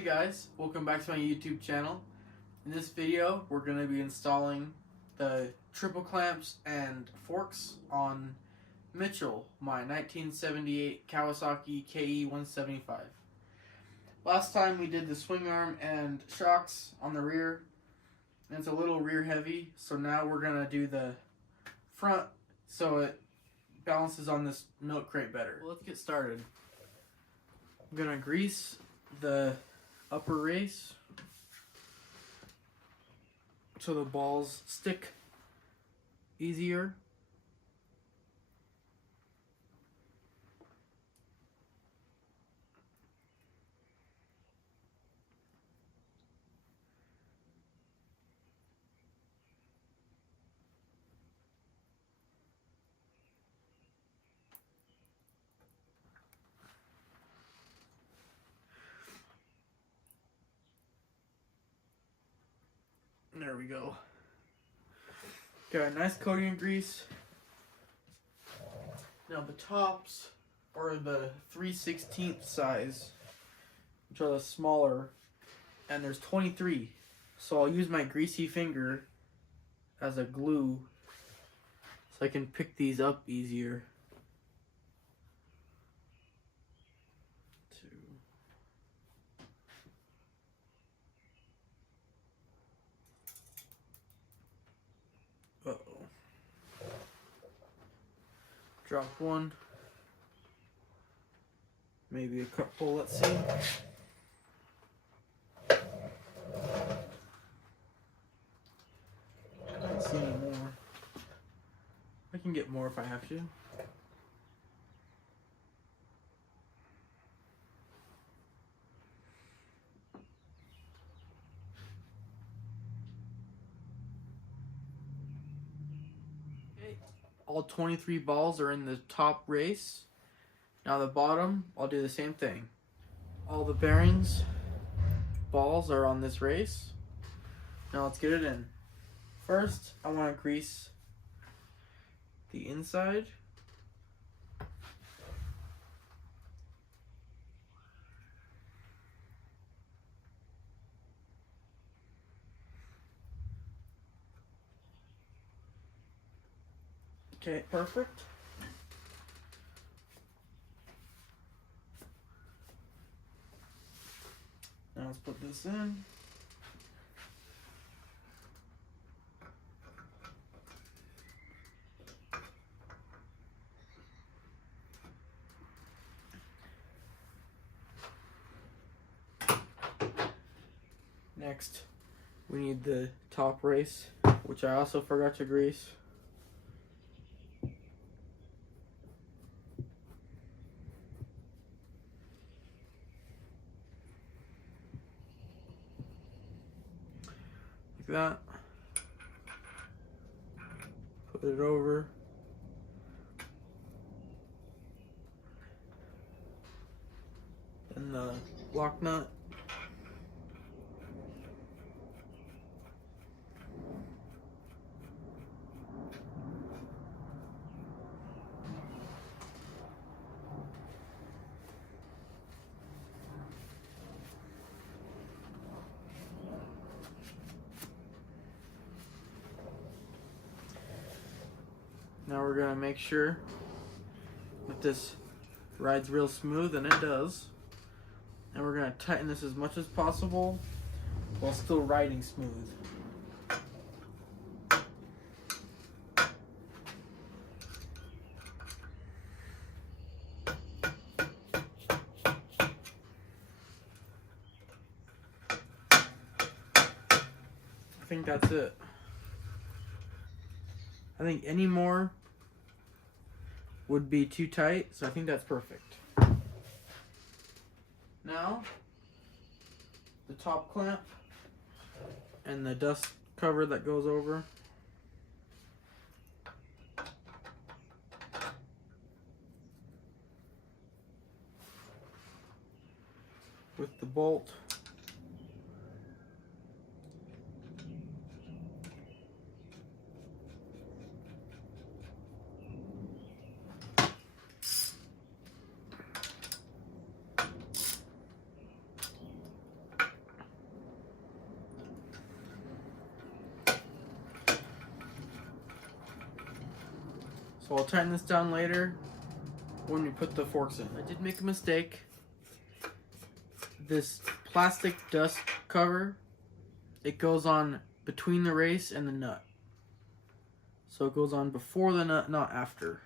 Hey guys, welcome back to my YouTube channel. In this video, we're going to be installing the triple clamps and forks on Mitchell, my 1978 Kawasaki KE175. Last time we did the swing arm and shocks on the rear, and it's a little rear heavy, so now we're going to do the front so it balances on this milk crate better. Well, let's get started. I'm going to grease the upper race so the balls stick easier. There we go. Got a nice coating of grease. Now the tops are the 3/16 size, which are the smaller, and there's 23. So I'll use my greasy finger as a glue so I can pick these up easier. Uh-oh. Drop one. Maybe a couple, let's see. I don't see any more. I can get more if I have to. All 23 balls are in the top race. Now the bottom, I'll do the same thing. All the bearings, balls are on this race. Now let's get it in. First, I want to grease the inside. Okay, perfect. Now let's put this in. Next, we need the top race, which I also forgot to grease. That, put it over, then the lock nut, now we're going to make sure that this rides real smooth, and it does. And we're going to tighten this as much as possible while still riding smooth. I think that's it. I think any more would be too tight, so I think that's perfect. Now, the top clamp and the dust cover that goes over. With the bolt. So I'll tighten this down later when we put the forks in. I did make a mistake. This plastic dust cover, it goes on between the race and the nut. So it goes on before the nut, not after.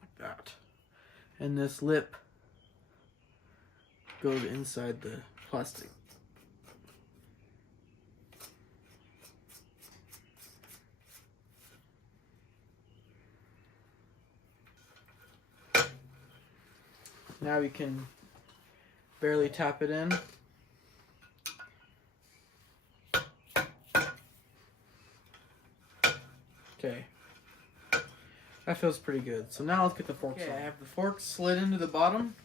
Like that. And this lip goes inside the plastic. Now we can barely tap it in. Okay. That feels pretty good. So now let's get the forks on. I have the forks slid into the bottom.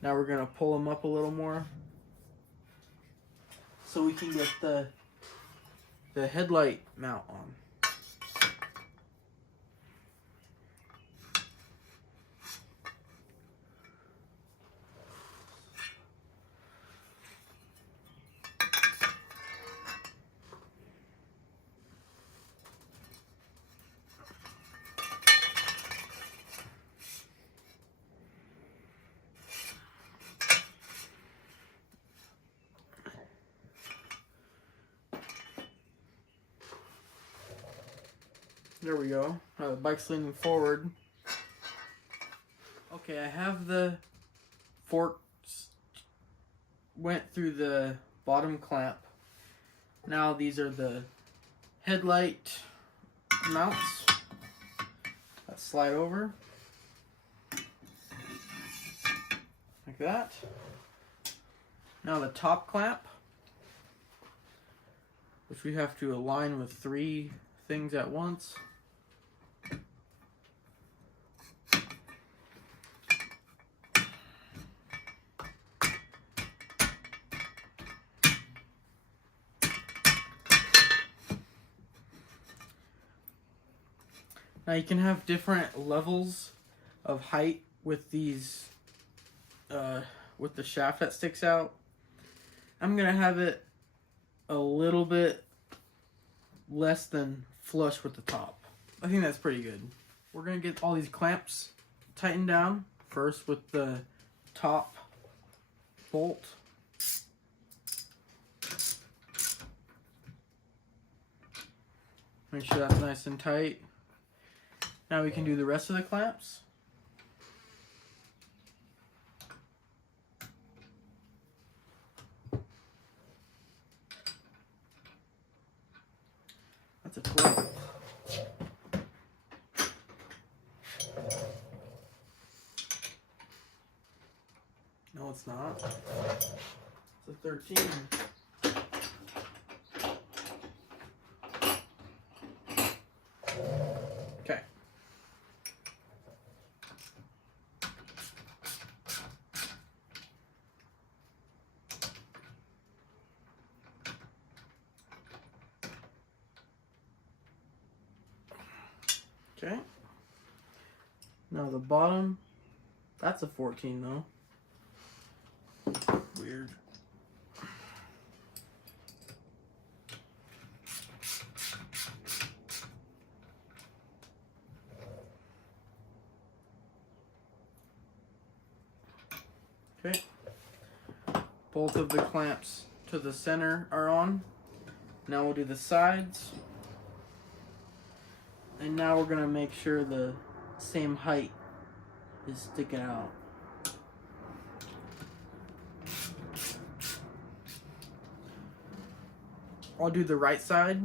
Now we're going to pull them up a little more so we can get the headlight mount on. There we go. The bike's leaning forward. Okay, I have the forks went through the bottom clamp. Now these are the headlight mounts that slide over like that. Now the top clamp, which we have to align with 3 things at once. Now you can have different levels of height with these, with the shaft that sticks out. I'm gonna have it a little bit less than flush with the top. I think that's pretty good. We're gonna get all these clamps tightened down first with the top bolt. Make sure that's nice and tight. Now we can do the rest of the clamps. That's a 12. No, it's not. It's a 13. Okay. Okay. Now the bottom, that's a 14 though. Weird. Okay. Both of the clamps to the center are on. Now we'll do the sides. And now we're going to make sure the same height is sticking out. I'll do the right side,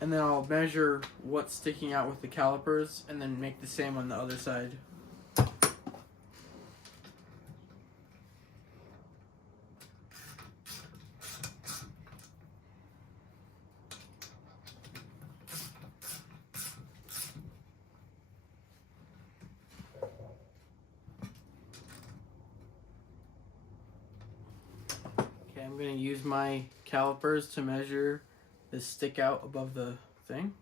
and then I'll measure what's sticking out with the calipers, and then make the same on the other side. Okay, I'm going to use my calipers to measure the stick out above the thing.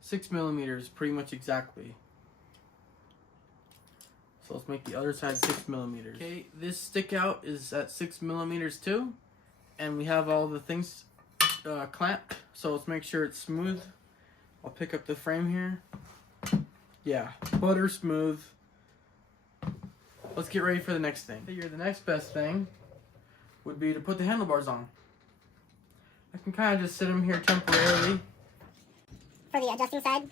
6 millimeters, pretty much exactly. So let's make the other side 6 millimeters. Okay, this stick out is at 6 millimeters too. And we have all the things clamped. So let's make sure it's smooth. I'll pick up the frame here. Yeah, butter smooth. Let's get ready for the next thing. I figure the next best thing would be to put the handlebars on. I can kind of just sit them here temporarily. For the adjusting side,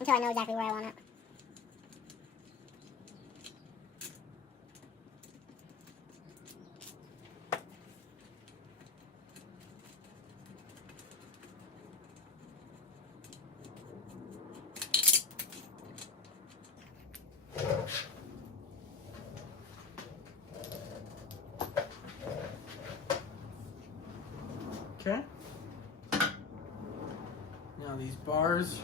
until I know exactly where I want it. Okay. Now these bars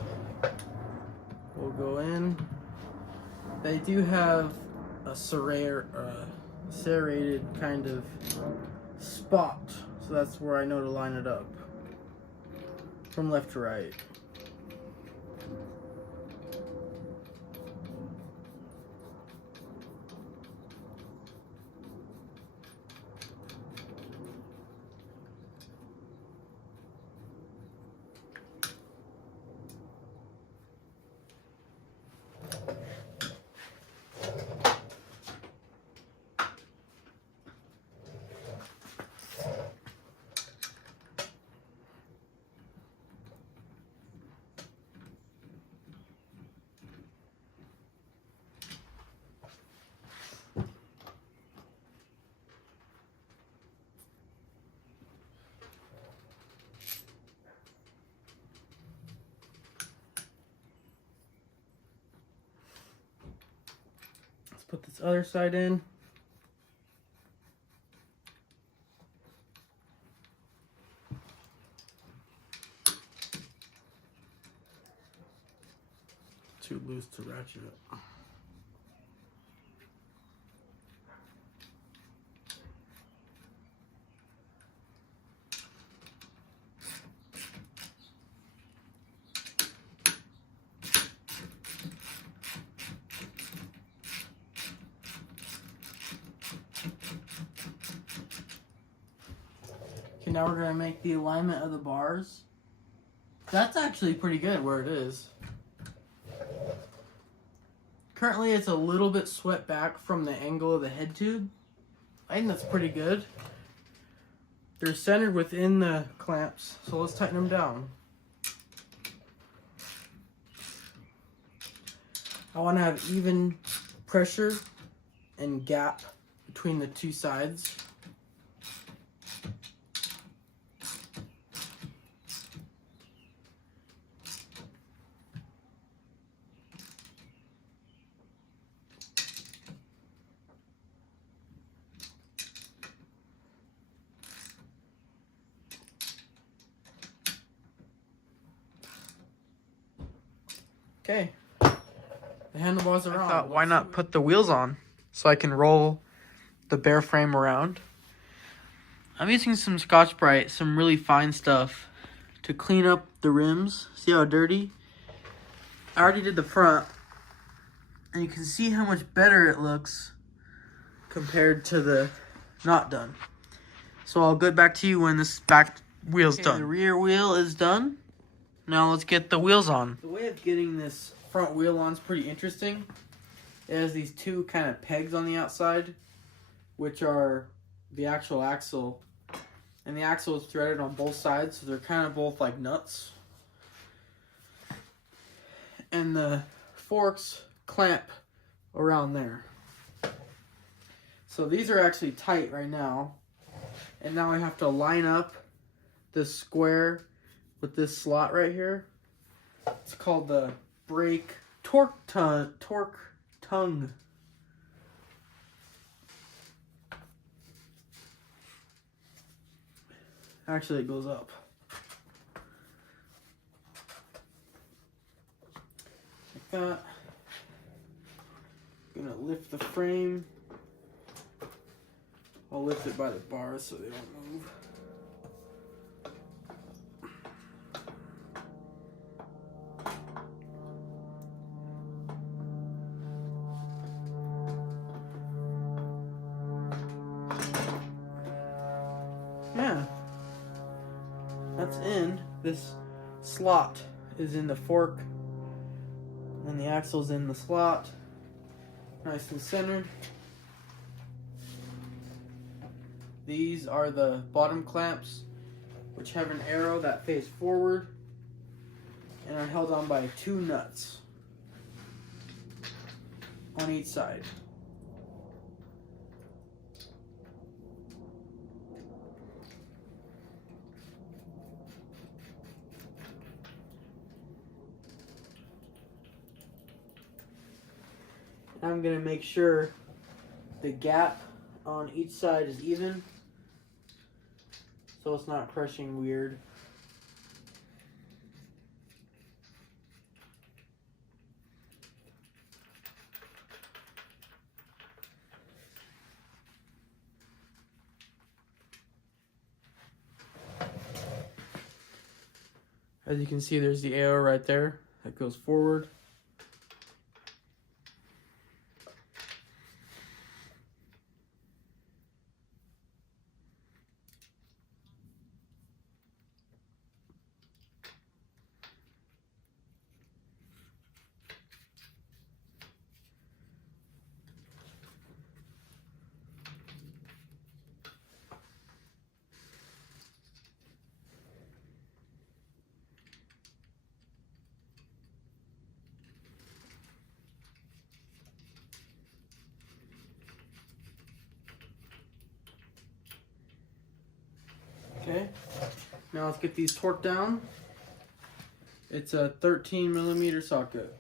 will go in. They do have a serrated kind of spot, so that's where I know to line it up from left to right. Put this other side in. Too loose to ratchet it. Okay, now we're going to make the alignment of the bars. That's actually pretty good where it is. Currently it's a little bit swept back from the angle of the head tube. I think that's pretty good. They're centered within the clamps, so let's tighten them down. I want to have even pressure and gap between the two sides. Okay, the handlebars are on. I thought, why not put the wheels on so I can roll the bare frame around. I'm using some Scotch-Brite, some really fine stuff, to clean up the rims. See how dirty? I already did the front, and you can see how much better it looks compared to the not done. So I'll get back to you when this back wheel's done. The rear wheel is done. Now let's get the wheels on. The way of getting this front wheel on is pretty interesting. It has these two kind of pegs on the outside, which are the actual axle. And the axle is threaded on both sides, so they're kind of both like nuts. And the forks clamp around there. So these are actually tight right now. And now I have to line up the square with this slot right here. It's called the brake torque tongue. Actually, it goes up. Like that. I'm gonna lift the frame. I'll lift it by the bars so they don't move. nuts in, this slot is in the fork, and the axle's in the slot, nice and centered. These are the bottom clamps, which have an arrow that face forward and are held on by 2 nuts on each side. I'm going to make sure the gap on each side is even, so it's not crushing weird. As you can see, there's the arrow right there that goes forward. Okay, now let's get these torqued down. It's a 13mm socket.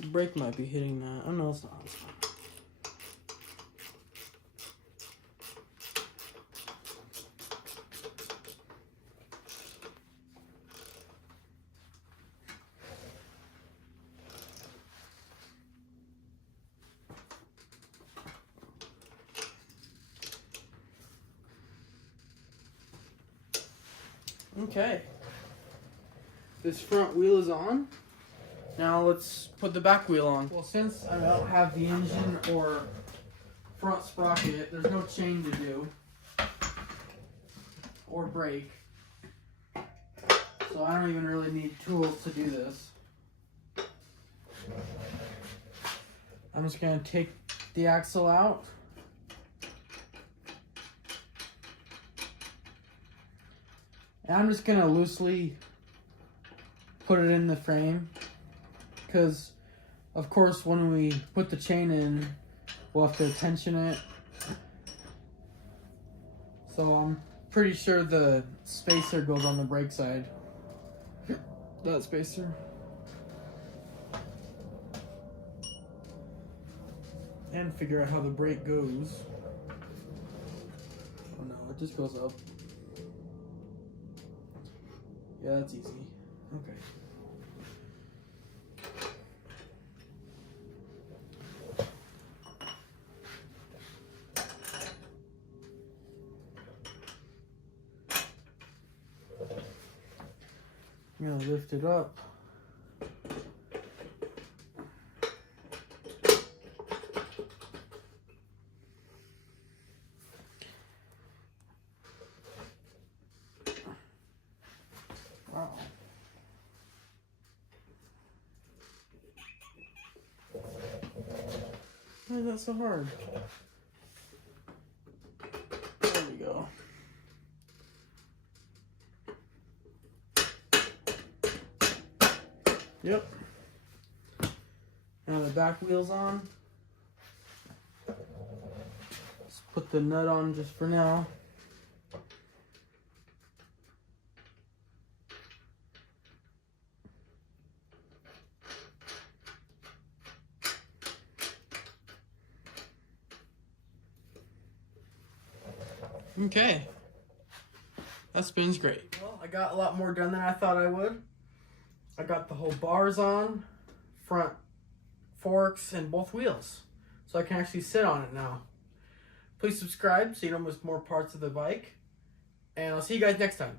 The brake might be hitting that. Oh no, it's not. Okay. This front wheel is on. Now let's put the back wheel on. Well, since I don't have the engine or front sprocket, there's no chain to do or brake. So I don't even really need tools to do this. I'm just going to take the axle out. And I'm just going to loosely put it in the frame. Because, of course, when we put the chain in, we'll have to tension it. So I'm pretty sure the spacer goes on the brake side. That spacer. And figure out how the brake goes. Oh no, it just goes up. Yeah, that's easy. Okay. I'm gonna lift it up. Wow. Why is that so hard? There we go. Yep. Now the back wheel's on. Let's put the nut on just for now. Okay. That spins great. Well, I got a lot more done than I thought I would. I got the whole bars on, front forks, and both wheels. So I can actually sit on it now. Please subscribe so you don't miss more parts of the bike. And I'll see you guys next time.